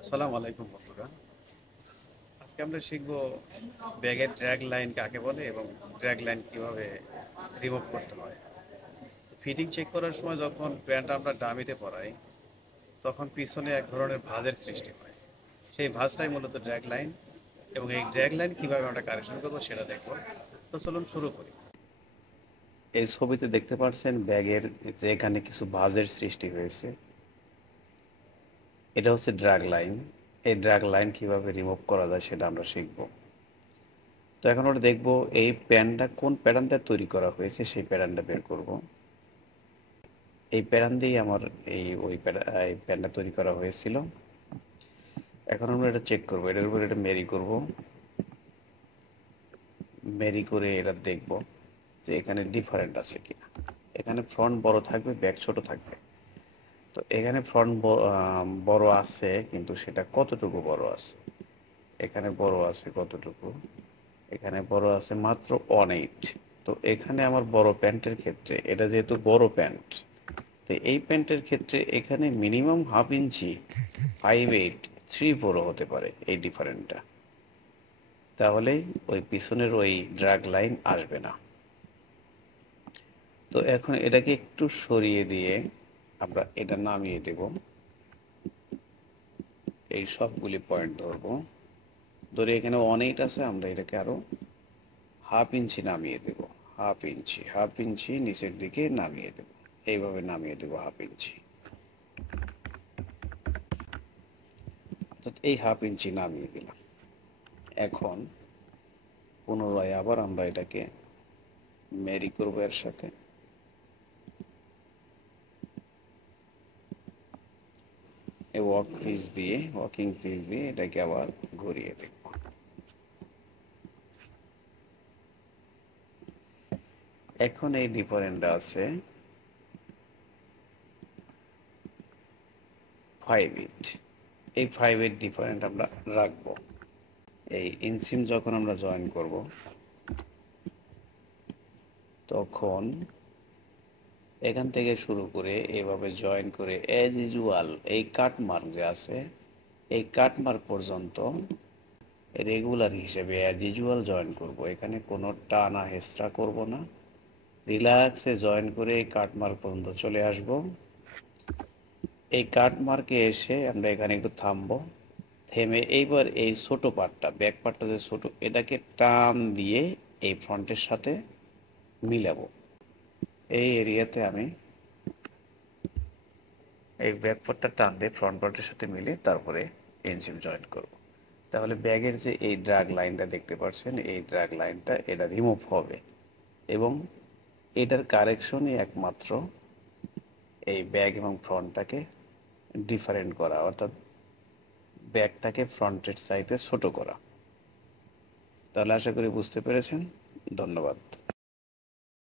আসসালামু আলাইকুম বন্ধুরা। আজকে আমরা শিখবো ব্যাগের ড্র্যাগ লাইন কাকে বলে এবং ড্র্যাগ লাইন কিভাবে রিমুভ করতে হয়। ফিটিং চেক করার সময় যখন প্যান্ট আমরা ডামিতে পরাই তখন পিছনে এক ধরনের ভাঁজের সৃষ্টি হয়। সেই ভাঁজটাই মূলত ড্র্যাগ লাইন, এবং এই ড্র্যাগ লাইন কিভাবে আমরা কারেকশন করবো সেটা দেখবো। তো চলুন শুরু করি। এই ছবিতে দেখতে পাচ্ছেন ব্যাগের যে এখানে কিছু ভাঁজের সৃষ্টি হয়েছে, এটা হচ্ছে ড্র্যাগ লাইন। এই ড্র্যাগ লাইন কিভাবে রিমুভ করা যায় সেটা আমরা শিখবো। তো এখন আমরা দেখবো এই প্যানটা কোন প্যাটার্নটা তৈরি করা হয়েছে, সেই প্যাটার্নটা বের করব। এই প্যাটার্ন দিয়েই আমার এই প্যানটা তৈরি করা হয়েছিল। এখন আমরা এটা চেক করব, এটার উপর এটা মেরি করব। মেরি করে এটা দেখব যে এখানে ডিফারেন্ট আছে কিনা। এখানে ফ্রন্ট বড় থাকবে, ব্যাক ছোট থাকবে। তো এখানে ফ্রন্ট বড় আছে, কিন্তু সেটা কতটুকু বড় আছে। এখানে বড় আছে কতটুকু, এখানে বড় আছে মাত্র 1/8। তো এখানে আমার বড় প্যান্টের ক্ষেত্রে, এটা যেহেতু বড় প্যান্ট, তো এই প্যান্টের ক্ষেত্রে এখানে মিনিমাম 1/2 ইঞ্চি 5/8 3/4 হতে পারে এই ডিফারেন্টটা। তাহলেই ওই পিছনের ওই ড্র্যাগ লাইন আসবে না। তো এখন এটাকে একটু সরিয়ে দিয়ে আমরা এটা নামিয়ে দেব। এই সবগুলি পয়েন্ট ধরবো, ধরে এখানে 1/8 আছে, আমরা এটাকে আরো 1/2 ইঞ্চি নামিয়ে দেব। 1/2 ইঞ্চি নিচের দিকে নামিয়ে দেব। এইভাবে নামিয়ে দেব 1/2 ইঞ্চি। অর্থাৎ এই 1/2 ইঞ্চি নামিয়ে দিলাম। এখন পুনরায় আবার আমরা এটাকে মেরি করবো এর সাথে। এই ওয়াকিং পিস দিয়ে এটাকে আবার ঘুরিয়ে দেব। এখন এই ডিফারেন্ট আছে 5/8। এই 5/8 ডিফারেন্ট আমরা রাখবো। এই ইনসিম যখন আমরা জয়েন করব তখন এখান থেকে শুরু করে এভাবে জয়েন করে অ্যাজ ইউজুয়াল এই কাট মার্ক যে আছে, এই কাট মার্ক পর্যন্ত রেগুলার হিসেবে অ্যাজ ইউজুয়াল জয়েন করব। এখানে কোনো টানা হেঁচড়া করব না, রিল্যাক্সে জয়েন করে এই কাট মার্ক পর্যন্ত চলে আসব। এই কাট মার্কে এসে আমরা এখানে একটু থামবো। থেমে এইবার এই ছোট পার্টটা, ব্যাক পার্টটা যে ছোট, এটাকে টান দিয়ে এই ফ্রন্টের সাথে মিলাবো। এই এরিয়াতে আমি এই ব্যাক পার্টটা টান দিয়ে ফ্রন্ট পার্টের সাথে মিলে তারপরে ইনসিম জয়েন করব। তাহলে ব্যাগের যে এই ড্র্যাগ লাইনটা দেখতে পাচ্ছেন, এই ড্র্যাগ লাইনটা এটা রিমুভ হবে। এবং এটার কারেকশনই একমাত্র এই ব্যাগ এবং ফ্রন্টটাকে ডিফারেন্ট করা, অর্থাৎ ব্যাগটাকে ফ্রন্টের সাইডে ছোট করা। তাহলে আশা করি বুঝতে পেরেছেন। ধন্যবাদ।